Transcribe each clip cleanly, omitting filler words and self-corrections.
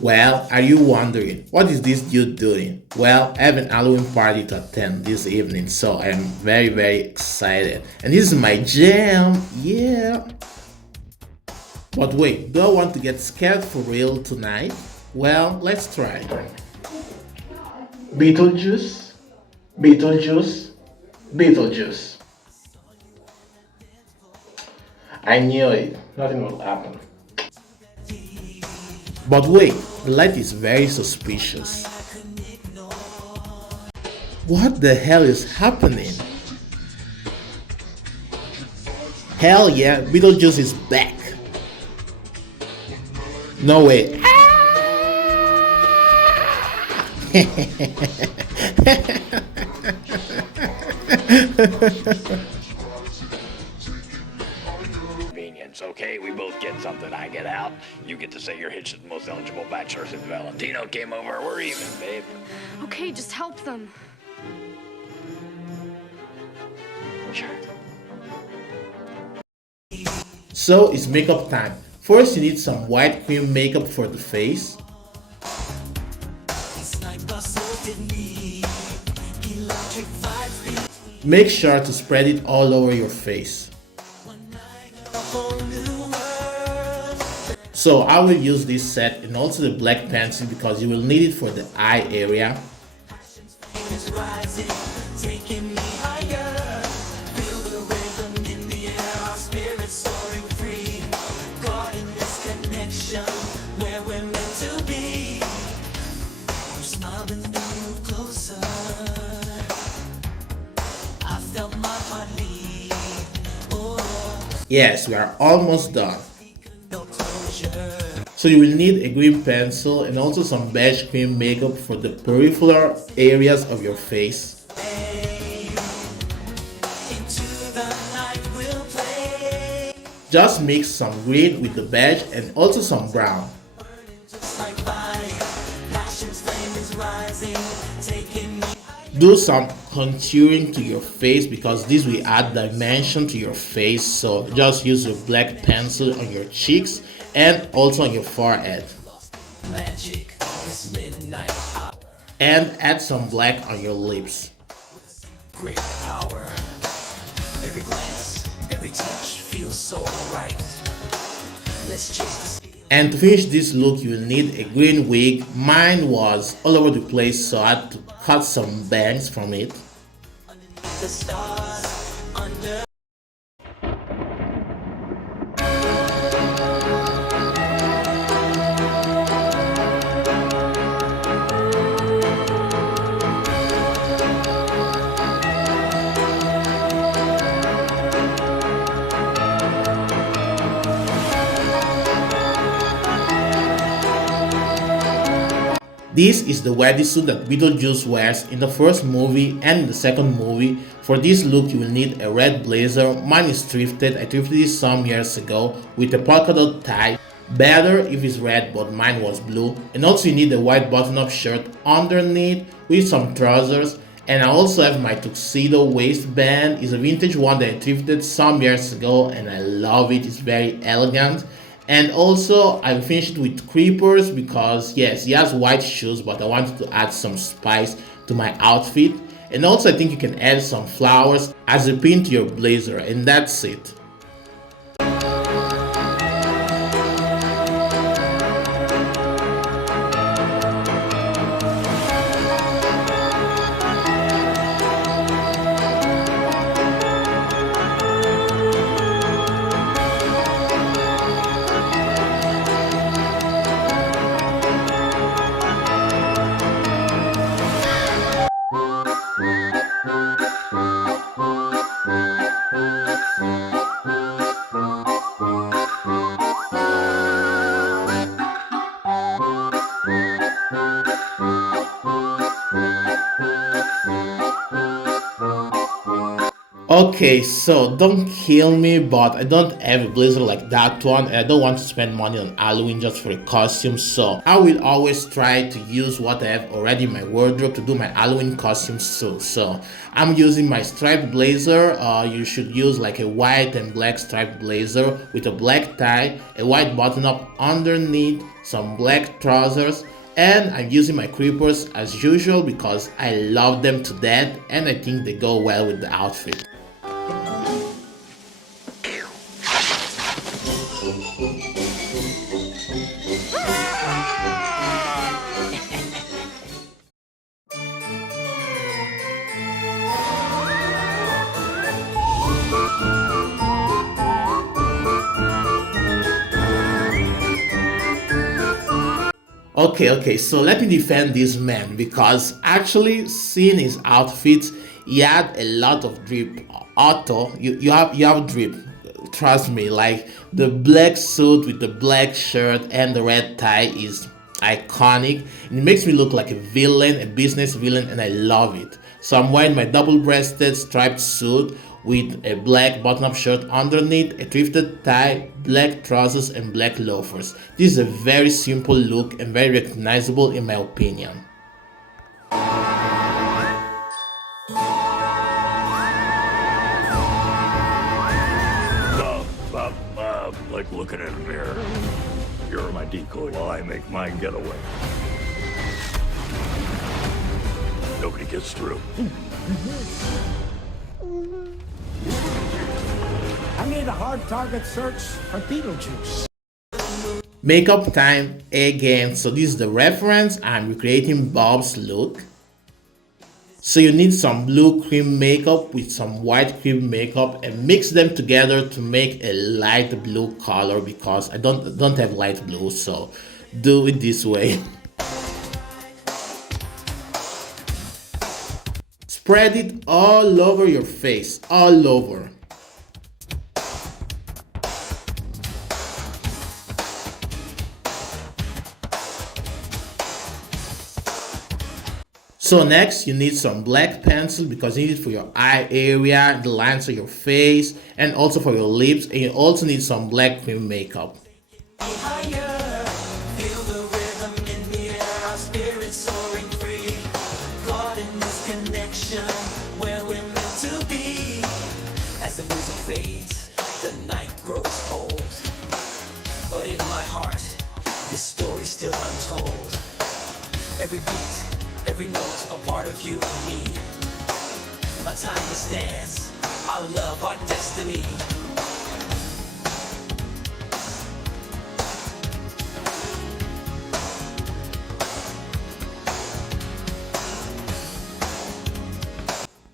Well, are you wondering, what is this dude doing? Well, I have an Halloween party to attend this evening, so I am very excited. And this is my jam, yeah. But wait, do I want to get scared for real tonight? Well, let's try. Beetlejuice, Beetlejuice, Beetlejuice. I knew it, nothing will happen. But wait, the light is very suspicious. What the hell is happening? Hell yeah, Beetlejuice is back. No way. Okay, we both get something. I get out. You get to say you're hitched to the most eligible bachelor since Valentino came over. We're even, babe. Okay, just help them. Sure. So it's makeup time. First you need some white cream makeup for the face. Make sure to spread it all over your face. So I will use this set and also the black pencil because you will need it for the eye area. Yes, we are almost done. So you will need a green pencil and also some beige cream makeup for the peripheral areas of your face. Just mix some green with the beige and also some brown. Do some contouring to your face because this will add dimension to your face, so just use your black pencil on your cheeks and also on your forehead. And add some black on your lips. Great power. Every glance, every touch feels so right. Let's chase. And to finish this look, you will need a green wig. Mine was all over the place, so I had to cut some bangs from it. The stars under. This is the wedding suit that Beetlejuice wears in the first movie and in the second movie. For this look you will need a red blazer. Mine is thrifted. I thrifted it some years ago with a polka dot tie. Better if it's red, but mine was blue. And also you need a white button-up shirt underneath with some trousers. And I also have my tuxedo waistband. It's a vintage one that I thrifted some years ago and I love it. It's very elegant. And also I finished it with creepers because yes, he has white shoes, but I wanted to add some spice to my outfit. And also I think you can add some flowers as a pin to your blazer, and that's it. Okay, so don't kill me, but I don't have a blazer like that one, and I don't want to spend money on Halloween just for a costume, so I will always try to use what I have already in my wardrobe to do my Halloween costumes too. So I'm using my striped blazer. You should use like a white and black striped blazer with a black tie, a white button up underneath, some black trousers, and I'm using my creepers as usual because I love them to death and I think they go well with the outfit. Okay, so let me defend this man because actually seeing his outfits, he had a lot of drip. Otto, you have drip. Trust me, like the black suit with the black shirt and the red tie is iconic. It makes me look like a villain, a business villain, and I love it. So I'm wearing my double-breasted striped suit with a black button-up shirt underneath, a thrifted tie, black trousers, and black loafers. This is a very simple look and very recognizable in my opinion. Like looking in a mirror. You're my decoy while I make my getaway. Nobody gets through. I need a hard target search for Beetlejuice. Makeup time again. So this is the reference. I'm recreating Bob's look. So you need some blue cream makeup with some white cream makeup and mix them together to make a light blue color because I don't have light blue, so do it this way. Spread it all over your face, all over. So next you need some black pencil because you need it for your eye area, the lines of your face, and also for your lips, and you also need some black cream makeup. Every note's a part of you and me. A timeless dance, our love, our destiny.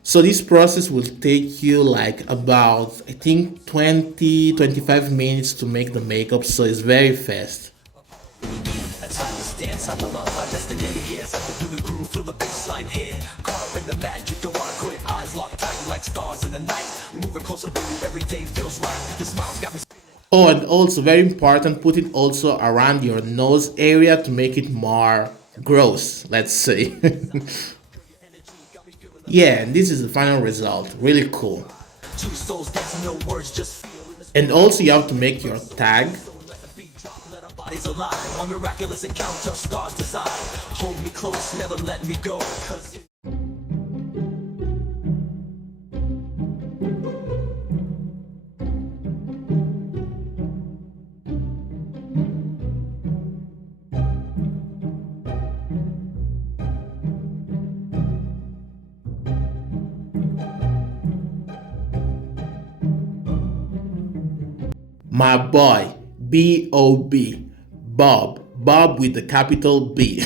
So this process will take you like about, I think 20-25 minutes to make the makeup, so it's very fast. A timeless dance, our love, our destiny. Yes, I can do the groove, feel the baseline here. Carving the magic, don't wanna quit. Eyes locked tight like stars in the night. Moving closer, baby, every day feels right. This smile's got me. Oh, and also very important, put it also around your nose area to make it more gross, let's say. Yeah, and this is the final result. Really cool. Two souls dancing, no words, just And also you have to make your tag. bodies alive. A miraculous encounter, stars decide. Hold me close, never let me go. My boy, B-O-B, Bob with the capital B.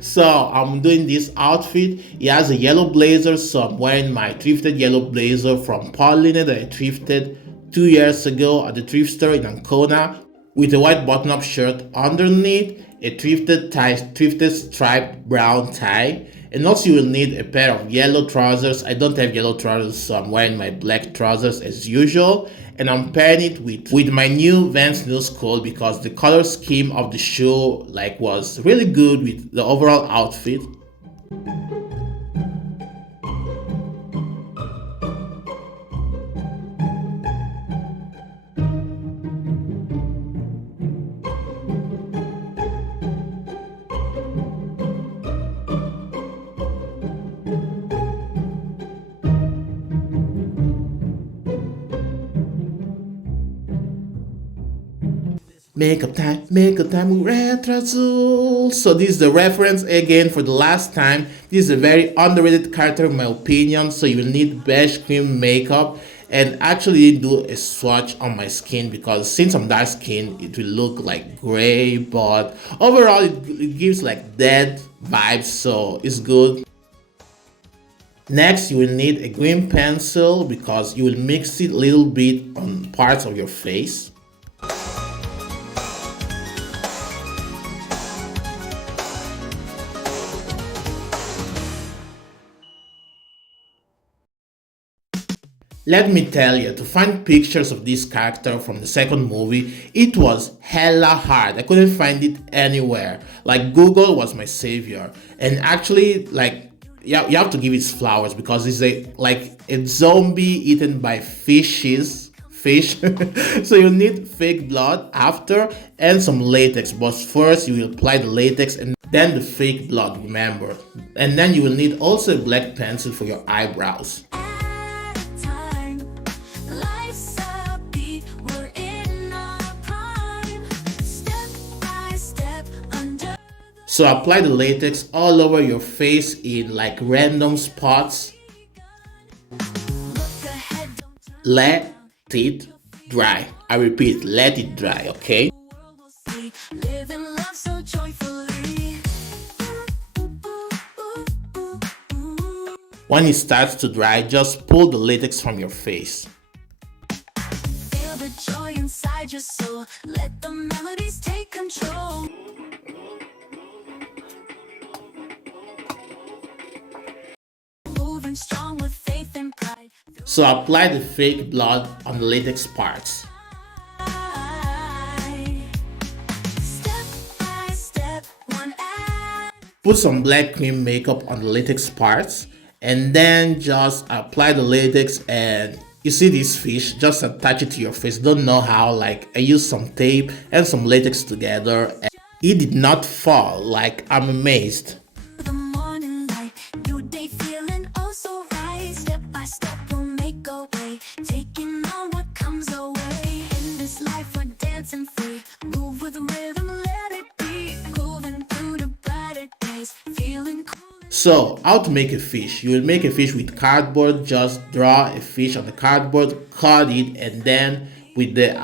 So I'm doing this outfit. He has a yellow blazer, so I'm wearing my thrifted yellow blazer from Pauline that I thrifted 2 years ago at the thrift store in Ancona, with a white button-up shirt underneath, a thrifted striped brown tie, and also you will need a pair of yellow trousers. I don't have yellow trousers, so I'm wearing my black trousers as usual, and I'm pairing it with my new Vans New School because the color scheme of the shoe was really good with the overall outfit. Makeup time with retroazul. So this is the reference again for the last time. This is a very underrated character in my opinion. So you will need beige cream makeup, and actually do a swatch on my skin because since I'm dark skinned it will look like gray, but overall it gives like dead vibes, so it's good. Next you will need a green pencil because you will mix it a little bit on parts of your face. Let me tell you, to find pictures of this character from the second movie, it was hella hard. I couldn't find it anywhere. Like Google was my savior. And actually, like, you have to give it flowers because it's a zombie eaten by fish. So you need fake blood after and some latex. But first you will apply the latex and then the fake blood, remember. And then you will need also a black pencil for your eyebrows. So apply the latex all over your face in like random spots. Let it dry. I repeat, let it dry, okay? When it starts to dry, just pull the latex from your face. Feel the joy inside your soul. Let the melodies take control. Strong with faith and pride. So apply the fake blood on the latex parts. Step by step, one Put some black cream makeup on the latex parts and then just apply the latex, and you see this fish, just attach it to your face. Don't know how, like I used some tape and some latex together and it did not fall. Like, I'm amazed. the morning light. New day feeling oh so right. Step by step we'll make our way. Taking on what comes our way. In this life we're dancing free. Move with the rhythm, let it be. Moving through the brighter days. Feeling cool. So, how to make a fish? You will make a fish with cardboard. Just draw a fish on the cardboard, cut it, and then with the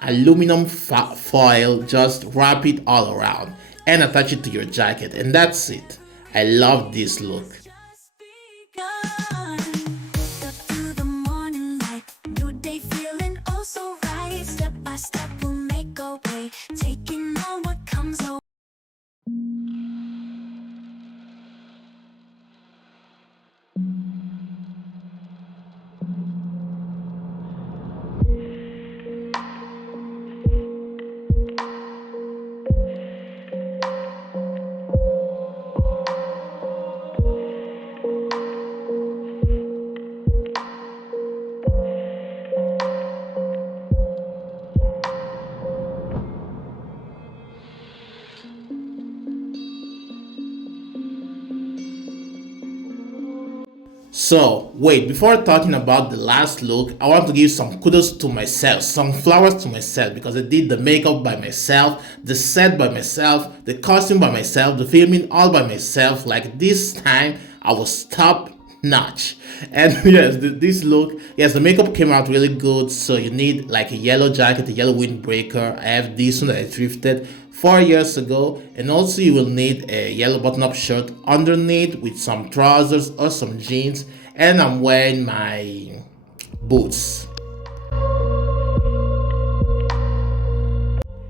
aluminum foil, just wrap it all around and attach it to your jacket, and that's it. I love this look. So, wait, before talking about the last look, I want to give some kudos to myself, some flowers to myself, because I did the makeup by myself, the set by myself, the costume by myself, the filming all by myself. Like, this time, I was top notch. And yes, this look, yes, the makeup came out really good. So you need like a yellow jacket, a yellow windbreaker. I have this one that I thrifted 4 years ago, and also you will need a yellow button-up shirt underneath with some trousers or some jeans, and I'm wearing my boots.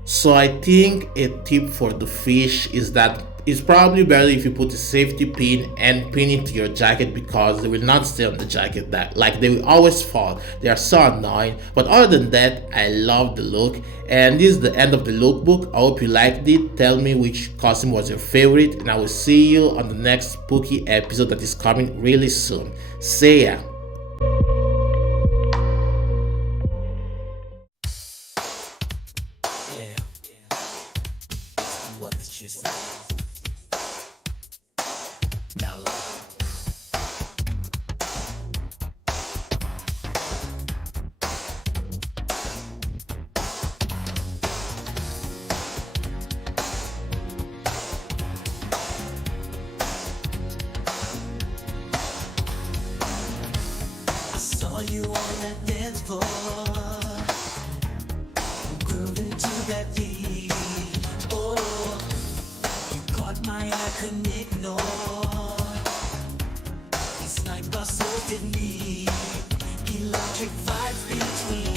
So I think a tip for the fish is that it's probably better if you put a safety pin and pin it to your jacket, because they will not stay on the jacket, that like they will always fall. They are so annoying. But other than that, I love the look, and this is the end of the lookbook. I hope you liked it. Tell me which costume was your favorite, and I will see you on the next spooky episode that is coming really soon. See ya. saw you on that dance floor, grooving to that beat. Oh, you caught my eye, couldn't ignore. This night got so did me. Electric vibes between.